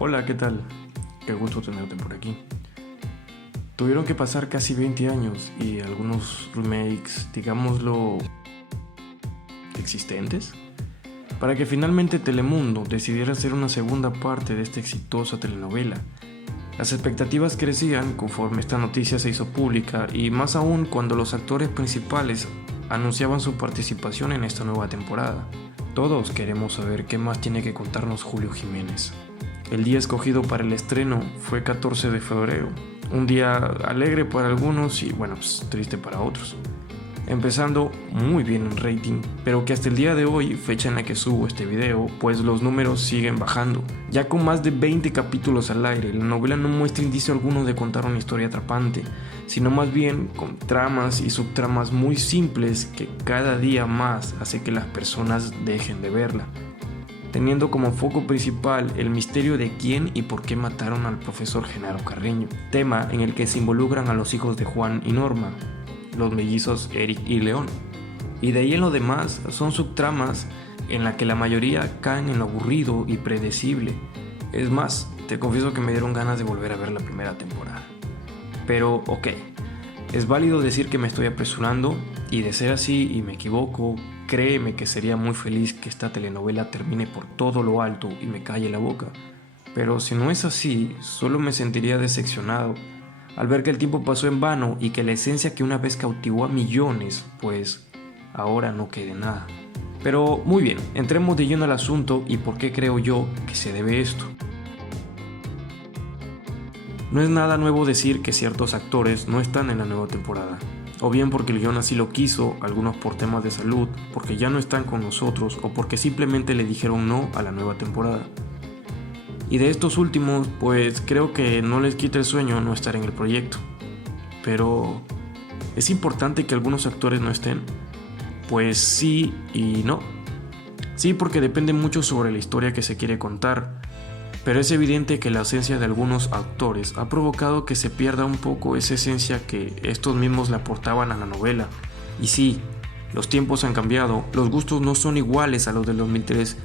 Hola, ¿qué tal? Qué gusto tenerte por aquí. Tuvieron que pasar casi 20 años y algunos remakes, digámoslo, existentes, para que finalmente Telemundo decidiera hacer una segunda parte de esta exitosa telenovela. Las expectativas crecían conforme esta noticia se hizo pública y más aún cuando los actores principales anunciaban su participación en esta nueva temporada. Todos queremos saber qué más tiene que contarnos Julio Jiménez. El día escogido para el estreno fue 14 de febrero, un día alegre para algunos y triste para otros. Empezando muy bien en rating, pero que hasta el día de hoy, fecha en la que subo este video, pues los números siguen bajando. Ya con más de 20 capítulos al aire, la novela no muestra indicio alguno de contar una historia atrapante, sino más bien con tramas y subtramas muy simples que cada día más hace que las personas dejen de verla, teniendo como foco principal el misterio de quién y por qué mataron al profesor Genaro Carreño, tema en el que se involucran a los hijos de Juan y Norma, los mellizos Eric y León. Y de ahí en lo demás son subtramas en la que la mayoría caen en lo aburrido y predecible. Es más, te confieso que me dieron ganas de volver a ver la primera temporada. Pero ok, es válido decir que me estoy apresurando, y de ser así y me equivoco, créeme que sería muy feliz que esta telenovela termine por todo lo alto y me calle la boca. Pero si no es así, solo me sentiría decepcionado al ver que el tiempo pasó en vano y que la esencia que una vez cautivó a millones, pues ahora no quede nada. Pero muy bien, entremos de lleno al asunto y por qué creo yo que se debe esto. No es nada nuevo decir que ciertos actores no están en la nueva temporada, o bien porque el guion así lo quiso, algunos por temas de salud, porque ya no están con nosotros o porque simplemente le dijeron no a la nueva temporada. Y de estos últimos, pues creo que no les quita el sueño no estar en el proyecto. Pero, ¿es importante que algunos actores no estén? Pues sí y no. Sí, porque depende mucho sobre la historia que se quiere contar, pero es evidente que la ausencia de algunos actores ha provocado que se pierda un poco esa esencia que estos mismos le aportaban a la novela. Y sí, los tiempos han cambiado, los gustos no son iguales a los del 2003,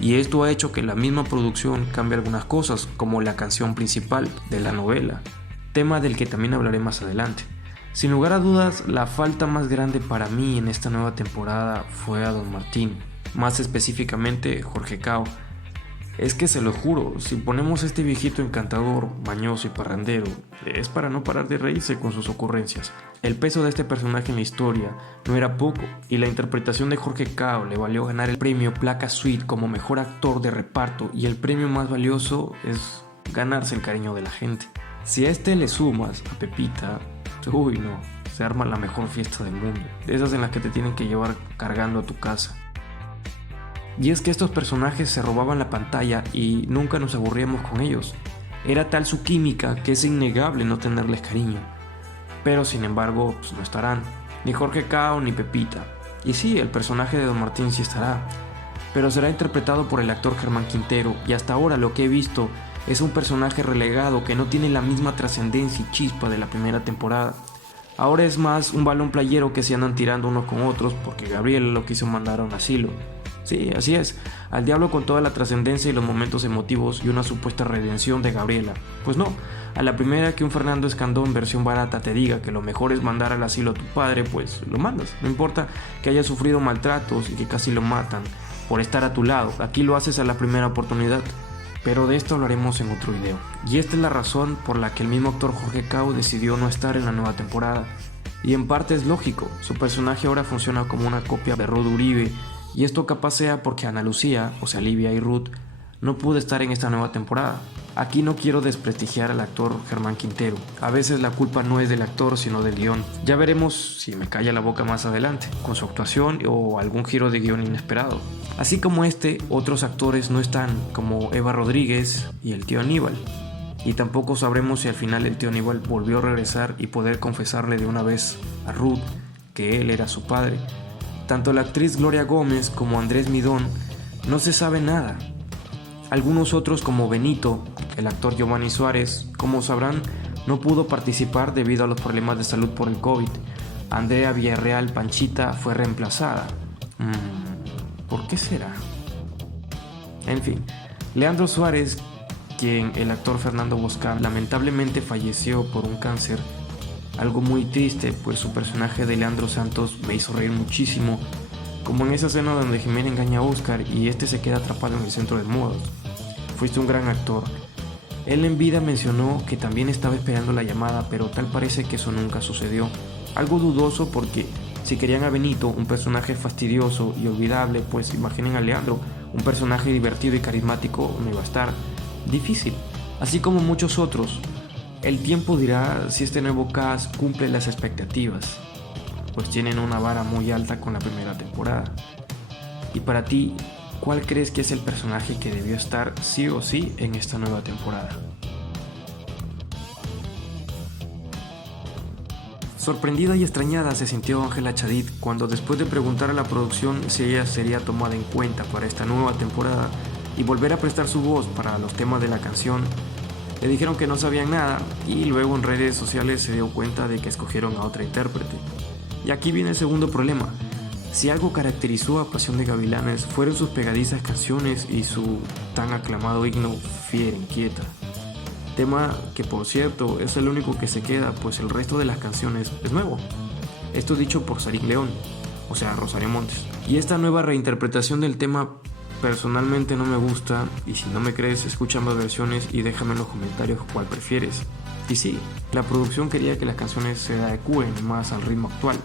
y esto ha hecho que la misma producción cambie algunas cosas, como la canción principal de la novela, tema del que también hablaré más adelante. Sin lugar a dudas, la falta más grande para mí en esta nueva temporada fue a Don Martín, más específicamente Jorge Cao. Es que se lo juro, si ponemos a este viejito encantador, mañoso y parrandero, es para no parar de reírse con sus ocurrencias. El peso de este personaje en la historia no era poco, y la interpretación de Jorge Cao le valió ganar el premio Placa Suite como mejor actor de reparto, y el premio más valioso es ganarse el cariño de la gente. Si a este le sumas a Pepita, uy no, se arma la mejor fiesta del mundo, de esas en las que te tienen que llevar cargando a tu casa. Y es que estos personajes se robaban la pantalla y nunca nos aburríamos con ellos. Era tal su química que es innegable no tenerles cariño. Pero sin embargo, no estarán. Ni Jorge Cao ni Pepita. Y sí, el personaje de Don Martín sí estará. Pero será interpretado por el actor Germán Quintero, y hasta ahora lo que he visto es un personaje relegado que no tiene la misma trascendencia y chispa de la primera temporada. Ahora es más un balón playero que se andan tirando unos con otros porque Gabriela lo quiso mandar a un asilo. Sí, así es, al diablo con toda la trascendencia y los momentos emotivos y una supuesta redención de Gabriela. Pues no, a la primera que un Fernando Escandón versión barata te diga que lo mejor es mandar al asilo a tu padre, pues lo mandas. No importa que haya sufrido maltratos y que casi lo matan por estar a tu lado, aquí lo haces a la primera oportunidad. Pero de esto hablaremos en otro video. Y esta es la razón por la que el mismo actor Jorge Cao decidió no estar en la nueva temporada. Y en parte es lógico, su personaje ahora funciona como una copia de Ruth Uribe. Y esto capaz sea porque Ana Lucía, o sea Livia y Ruth, no pudo estar en esta nueva temporada. Aquí no quiero desprestigiar al actor Germán Quintero. A veces la culpa no es del actor, sino del guión. Ya veremos si me calla la boca más adelante, con su actuación o algún giro de guión inesperado. Así como otros actores no están, como Eva Rodríguez y el tío Aníbal. Y tampoco sabremos si al final el tío Aníbal volvió a regresar y poder confesarle de una vez a Ruth que él era su padre. Tanto la actriz Gloria Gómez como Andrés Midón no se sabe nada. Algunos otros como Benito, el actor Giovanni Suárez, como sabrán, no pudo participar debido a los problemas de salud por el COVID. Andrea Villarreal Panchita fue reemplazada. ¿Por qué será? En fin, Leandro Suárez, quien el actor Fernando Boscán lamentablemente falleció por un cáncer. Algo muy triste, pues su personaje de Leandro Santos me hizo reír muchísimo, como en esa escena donde Jimena engaña a Oscar y este se queda atrapado en el centro de modas. Fuiste un gran actor. Él en vida mencionó que también estaba esperando la llamada, pero tal parece que eso nunca sucedió. Algo dudoso porque si querían a Benito, un personaje fastidioso y olvidable, pues imaginen a Leandro, un personaje divertido y carismático, no iba a estar. Difícil, así como muchos otros. El tiempo dirá si este nuevo cast cumple las expectativas, pues tienen una vara muy alta con la primera temporada. Y para ti, ¿cuál crees que es el personaje que debió estar sí o sí en esta nueva temporada? Sorprendida y extrañada se sintió Ángela Chadid cuando, después de preguntar a la producción si ella sería tomada en cuenta para esta nueva temporada y volver a prestar su voz para los temas de la canción, le dijeron que no sabían nada y luego en redes sociales se dio cuenta de que escogieron a otra intérprete. Y aquí viene el segundo problema. Si algo caracterizó a Pasión de Gavilanes fueron sus pegadizas canciones y su tan aclamado himno Fiera Inquieta. Tema que, por cierto, es el único que se queda, pues el resto de las canciones es nuevo. Esto dicho por Sarik León, o sea, Rosario Montes. Y esta nueva reinterpretación del tema personalmente no me gusta, y si no me crees, escucha ambas versiones y déjame en los comentarios cuál prefieres. Y sí, la producción quería que las canciones se adecúen más al ritmo actual,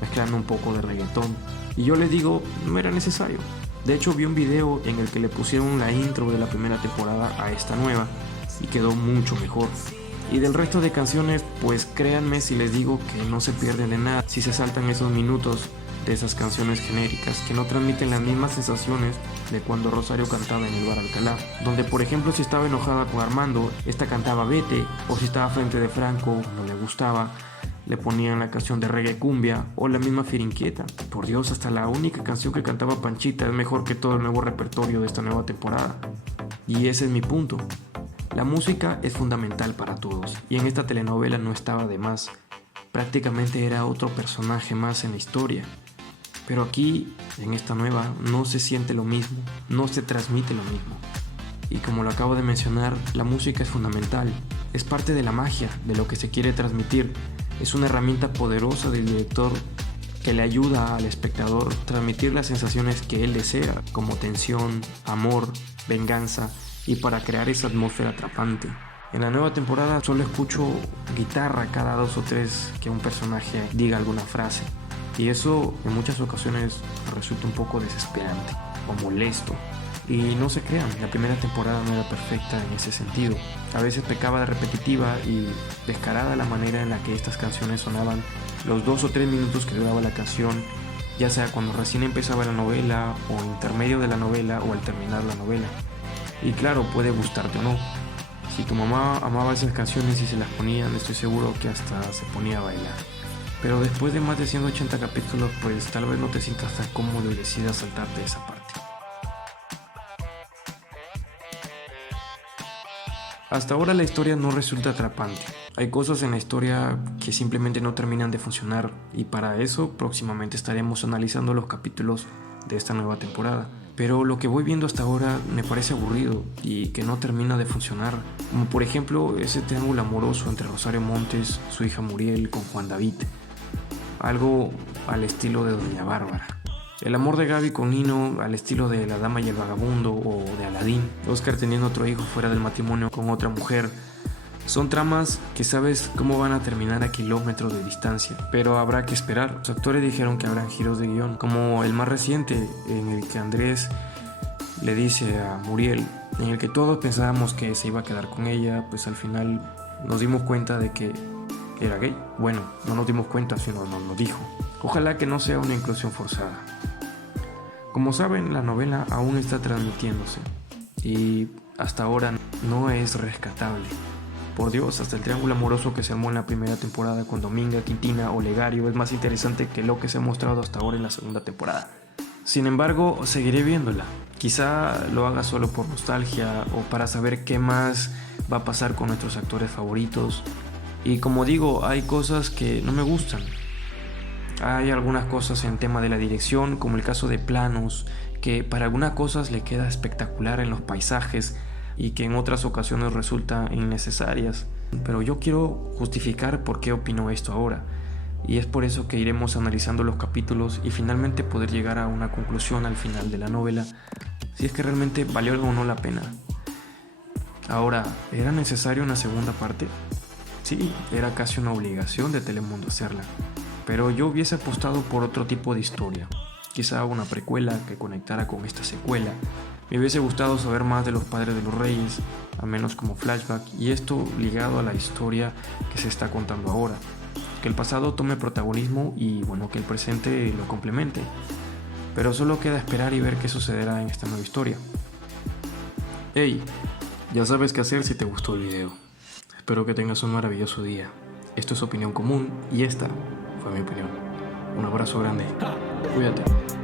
mezclando un poco de reggaetón, y yo les digo, no era necesario. De hecho, vi un video en el que le pusieron la intro de la primera temporada a esta nueva y quedó mucho mejor. Y del resto de canciones, pues créanme si les digo que no se pierden de nada si se saltan esos minutos de esas canciones genéricas que no transmiten las mismas sensaciones de cuando Rosario cantaba en el Bar Alcalá, donde por ejemplo si estaba enojada con Armando, esta cantaba Vete, o si estaba frente de Franco, no le gustaba, le ponían la canción de reggae cumbia o la misma Fiera Inquieta. Por Dios, hasta la única canción que cantaba Panchita es mejor que todo el nuevo repertorio de esta nueva temporada. Y ese es mi punto. La música es fundamental para todos, y en esta telenovela no estaba de más. Prácticamente era otro personaje más en la historia. Pero aquí, en esta nueva, no se siente lo mismo, no se transmite lo mismo. Y como lo acabo de mencionar, la música es fundamental, es parte de la magia, de lo que se quiere transmitir. Es una herramienta poderosa del director que le ayuda al espectador a transmitir las sensaciones que él desea, como tensión, amor, venganza, y para crear esa atmósfera atrapante. En la nueva temporada solo escucho guitarra cada 2 o 3 que un personaje diga alguna frase. Y eso en muchas ocasiones resulta un poco desesperante o molesto. Y no se crean, la primera temporada no era perfecta en ese sentido. A veces pecaba de repetitiva y descarada la manera en la que estas canciones sonaban los 2 o 3 minutos que duraba la canción, ya sea cuando recién empezaba la novela o intermedio de la novela o al terminar la novela. Y claro, puede gustarte o no. Si tu mamá amaba esas canciones y se las ponían, estoy seguro que hasta se ponía a bailar. Pero después de más de 180 capítulos, pues tal vez no te sientas tan cómodo y decidas saltarte esa parte. Hasta ahora la historia no resulta atrapante. Hay cosas en la historia que simplemente no terminan de funcionar, y para eso próximamente estaremos analizando los capítulos de esta nueva temporada. Pero lo que voy viendo hasta ahora me parece aburrido y que no termina de funcionar, como por ejemplo ese triángulo amoroso entre Rosario Montes, su hija Muriel, con Juan David, algo al estilo de Doña Bárbara. El amor de Gaby con Nino al estilo de La Dama y el Vagabundo o de Aladín, Oscar teniendo otro hijo fuera del matrimonio con otra mujer. Son tramas que sabes cómo van a terminar a kilómetros de distancia, pero habrá que esperar. Los actores dijeron que habrán giros de guión, como el más reciente, en el que Andrés le dice a Muriel, en el que todos pensábamos que se iba a quedar con ella, pues al final nos dimos cuenta de que era gay. Bueno, no nos dimos cuenta, sino nos lo dijo. Ojalá que no sea una inclusión forzada. Como saben, la novela aún está transmitiéndose y hasta ahora no es rescatable. Por Dios, hasta el triángulo amoroso que se armó en la primera temporada con Dominga, Quintina o Legario es más interesante que lo que se ha mostrado hasta ahora en la segunda temporada. Sin embargo, seguiré viéndola. Quizá lo haga solo por nostalgia o para saber qué más va a pasar con nuestros actores favoritos. Y como digo, hay cosas que no me gustan. Hay algunas cosas en tema de la dirección, como el caso de planos, que para algunas cosas le queda espectacular en los paisajes, y que en otras ocasiones resultan innecesarias. Pero yo quiero justificar por qué opino esto ahora, y es por eso que iremos analizando los capítulos y finalmente poder llegar a una conclusión al final de la novela, si es que realmente valió o no la pena. Ahora, ¿era necesario una segunda parte? Sí, era casi una obligación de Telemundo hacerla, pero yo hubiese apostado por otro tipo de historia, quizá una precuela que conectara con esta secuela. Me hubiese gustado saber más de los padres de los reyes, al menos como flashback, y esto ligado a la historia que se está contando ahora. Que el pasado tome protagonismo y bueno, que el presente lo complemente. Pero solo queda esperar y ver qué sucederá en esta nueva historia. Hey, ya sabes qué hacer si te gustó el video. Espero que tengas un maravilloso día. Esto es Opinión Común y esta fue mi opinión. Un abrazo grande. Cuídate.